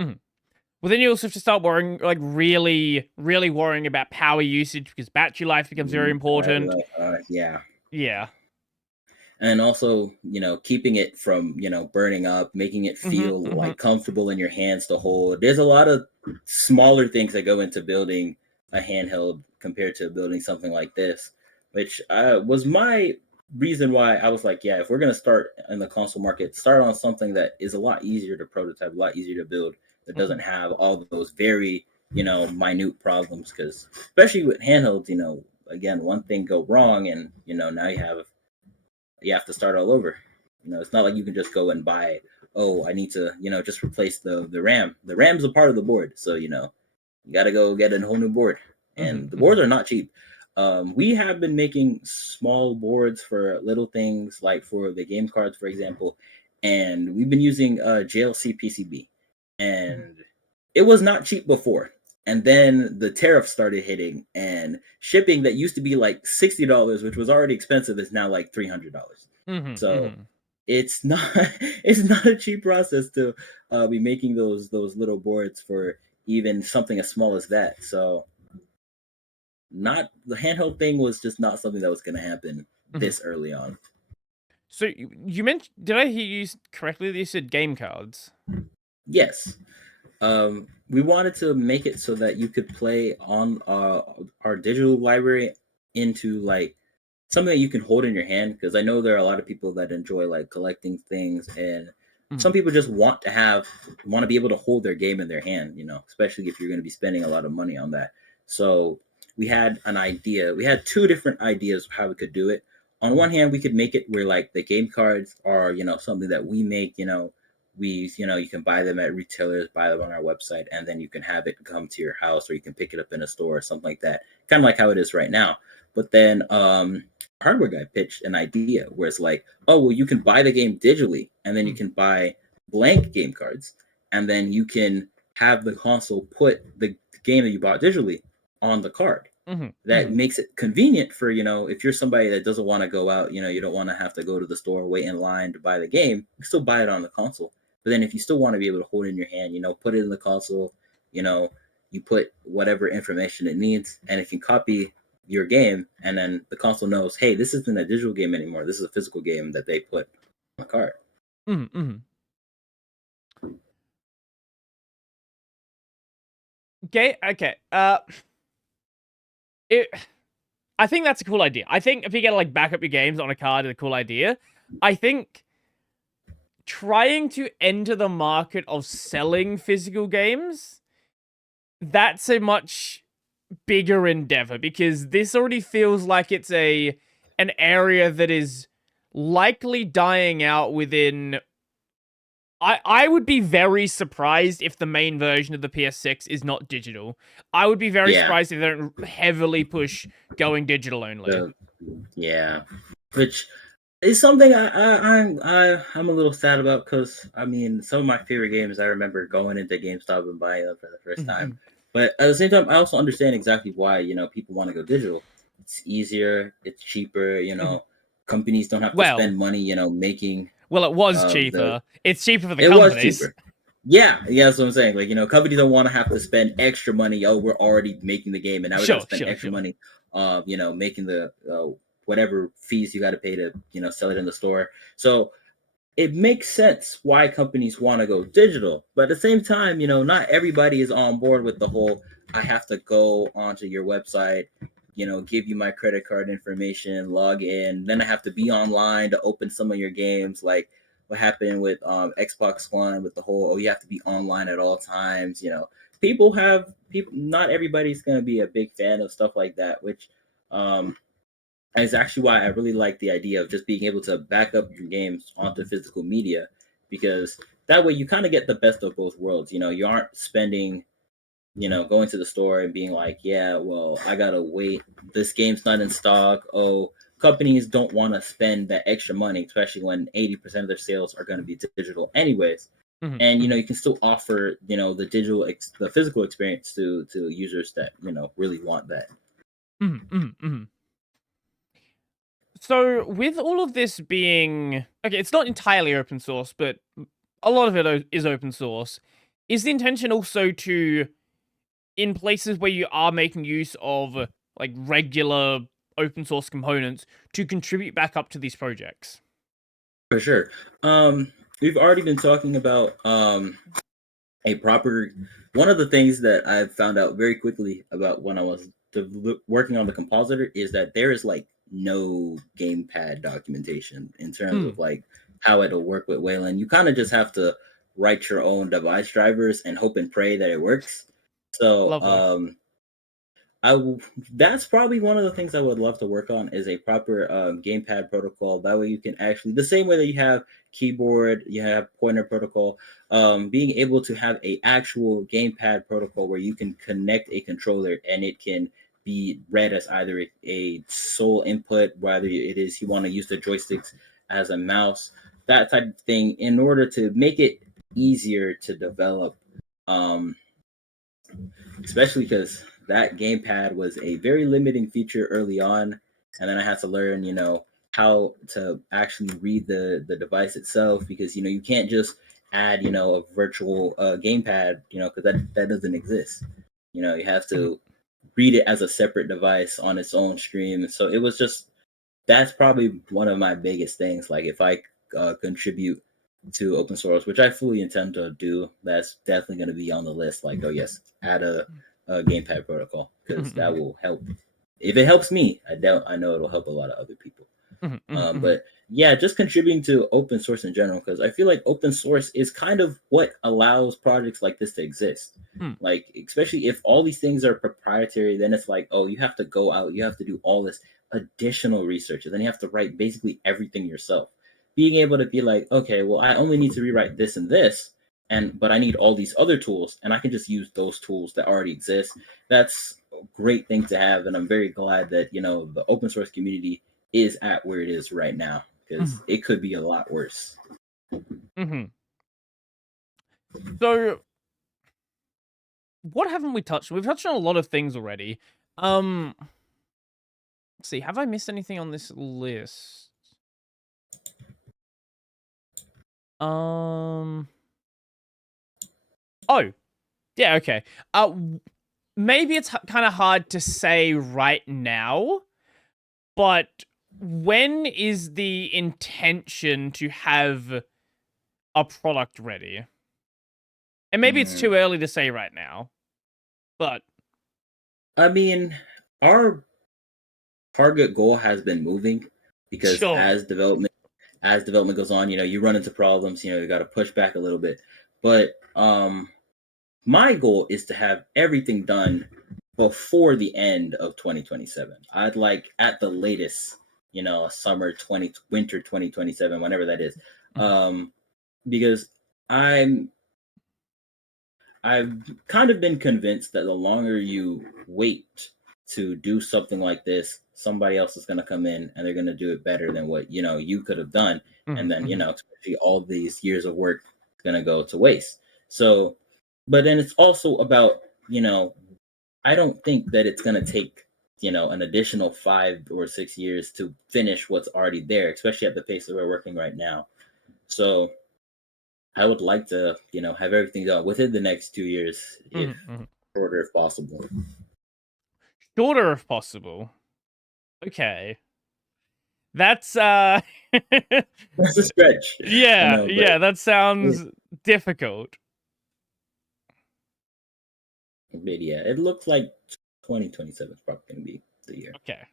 Mhm. Well, then you also have to start worrying, like really, really worrying about power usage because battery life becomes very important. Yeah. Yeah. And also, keeping it from, burning up, making it Hmm. feel Hmm. like comfortable in your hands to hold. There's a lot of smaller things that go into building a handheld compared to building something like this, which was my reason why I was like, yeah, if we're going to start in the console market, start on something that is a lot easier to prototype, a lot easier to build, that Hmm. doesn't have all those very, minute problems. Because especially with handhelds, again, one thing go wrong and, now you have to start all over. It's not like you can just go and buy. Oh, I need to, just replace the RAM. The RAM's a part of the board, so you got to go get a whole new board, Hmm. and the Hmm. boards are not cheap. We have been making small boards for little things, like for the game cards, for example, and we've been using JLC PCB, and it was not cheap before. And then the tariffs started hitting, and shipping that used to be like $60, which was already expensive, is now like $300. Hmm. So Hmm. it's not it's not a cheap process to be making those little boards for even something as small as that. So not the handheld thing was just not something that was going to happen Hmm. this early on. So you mentioned, did I hear you correctly that you said game cards? Yes. We wanted to make it so that you could play on our digital library into like something that you can hold in your hand, because I know there are a lot of people that enjoy like collecting things, and Hmm. some people just want to be able to hold their game in their hand, especially if you're going to be spending a lot of money on that. So we had an idea. We had two different ideas of how we could do it. On one hand, we could make it where like the game cards are, something that we make, you can buy them at retailers, buy them on our website, and then you can have it come to your house, or you can pick it up in a store or something like that, kind of like how it is right now. But then hardware guy pitched an idea where it's like, oh well, you can buy the game digitally, and then you can buy blank game cards, and then you can have the console put the game that you bought digitally on the card. Hmm. That Hmm. makes it convenient for, if you're somebody that doesn't want to go out, you don't want to have to go to the store, wait in line to buy the game, you can still buy it on the console. But then if you still want to be able to hold it in your hand, put it in the console, you know you put whatever information it needs, and it can copy your game, and then the console knows, hey, this isn't a digital game anymore, this is a physical game that they put on the card. Hmm. Hmm. Okay. Okay. It. I think that's a cool idea. I think if you get to like back up your games on a card is a cool idea. I think trying to enter the market of selling physical games, that's a much bigger endeavor because this already feels like it's an area that is likely dying out within. I would be very surprised if the main version of the PS6 is not digital. I would be very Yeah. surprised if they don't heavily push going digital only. the yeah, which is something I'm a little sad about, because I mean, some of my favorite games, I remember going into GameStop and buying them for the first time. Mhm. But at the same time, I also understand exactly why people want to go digital. It's easier, it's cheaper. Mhm. Companies don't have to Well, spend money, making well, it was the. cheaper. It's cheaper for the It was companies. cheaper. Yeah, that's what I'm saying. Like, companies don't want to have to spend extra money. Oh, we're already making the game, and now we got to Sure, spend sure, extra sure. money, making the whatever fees you got to pay to, sell it in the store. So it makes sense why companies want to go digital. But at the same time, not everybody is on board with the whole, I have to go onto your website, give you my credit card information, log in, then I have to be online to open some of your games, like what happened with Xbox One, with the whole, oh, you have to be online at all times. People, not everybody's going to be a big fan of stuff like that, which um, is actually why I really like the idea of just being able to back up your games onto physical media, because that way you kind of get the best of both worlds. You aren't spending, going to the store and being like, yeah, well, I gotta wait. This game's not in stock. Oh, companies don't want to spend that extra money, especially when 80% of their sales are going to be digital anyways. Mhm, And mhm, you can still offer the physical experience to users that really want that. mhm, mhm, mhm. So, with all of this being okay, it's not entirely open source, but a lot of it is open source. is the intention also to, in places where you are making use of like regular open source components, to contribute back up to these projects? For sure. We've already been talking about a proper. One of the things that I found out very quickly about when I was working on the compositor is that there is like no gamepad documentation in terms Hmm. of like how it'll work with Wayland. You kind of just have to write your own device drivers and hope and pray that it works. So Lovely. that's probably one of the things I would love to work on is a proper gamepad protocol. That way you can actually, the same way that you have keyboard, you have pointer protocol, being able to have a actual gamepad protocol where you can connect a controller and it can be read as either a sole input, whether it is you want to use the joysticks as a mouse, that type of thing, in order to make it easier to develop. Um, Especially because that gamepad was a very limiting feature early on, and then I had to learn, how to actually read the device itself, because you can't just add a virtual gamepad, because that doesn't exist. You have Mhm. to read it as a separate device on its own stream. So it was just, that's probably one of my biggest things. Like if I contribute to open source, which I fully intend to do, that's definitely going to be on the list. Like, oh yes, add a gamepad protocol, because that Mhm. will help. If it helps me, I know it'll help a lot of other people. Mhm. Mhm. Mhm. But yeah, just contributing to open source in general, because I feel like open source is kind of what allows projects like this to exist. Hmm. Like, especially if all these things are proprietary, then it's like, oh, you have to go out, you have to do all this additional research, and then you have to write basically everything yourself. Being able to be like, okay, well, I only need to rewrite this and this, but I need all these other tools, and I can just use those tools that already exist. That's a great thing to have, and I'm very glad that the open source community is at where it is right now, because Mhm. it could be a lot worse. Mhm. So, what haven't we touched on? We've touched on a lot of things already. Let's see. Have I missed anything on this list? Um. Oh, yeah. Okay. Maybe it's kind of hard to say right now, but when is the intention to have a product ready? And maybe it's Mm. too early to say right now, but I mean, our target goal has been moving, because sure. as development goes on, you run into problems, you got to push back a little bit. But my goal is to have everything done before the end of 2027. I'd like at the latest, winter 2027, whenever that is. Mhm. Um, because I'm I've kind of been convinced that the longer you wait to do something like this, somebody else is going to come in and they're going to do it better than what you could have done, and Mhm. then Mhm. especially all these years of work is going to go to waste. So, but then it's also about you know I don't think that it's going to take an additional 5 or 6 years to finish what's already there, especially at the pace that we're working right now. So I would like to, have everything done within the next 2 years, if Mhm. Mhm. shorter if possible. Shorter if possible. Okay. That's That's a stretch, I yeah, know, but yeah, that sounds difficult. yeah, it looks like 2027 is probably going to be the year. Okay.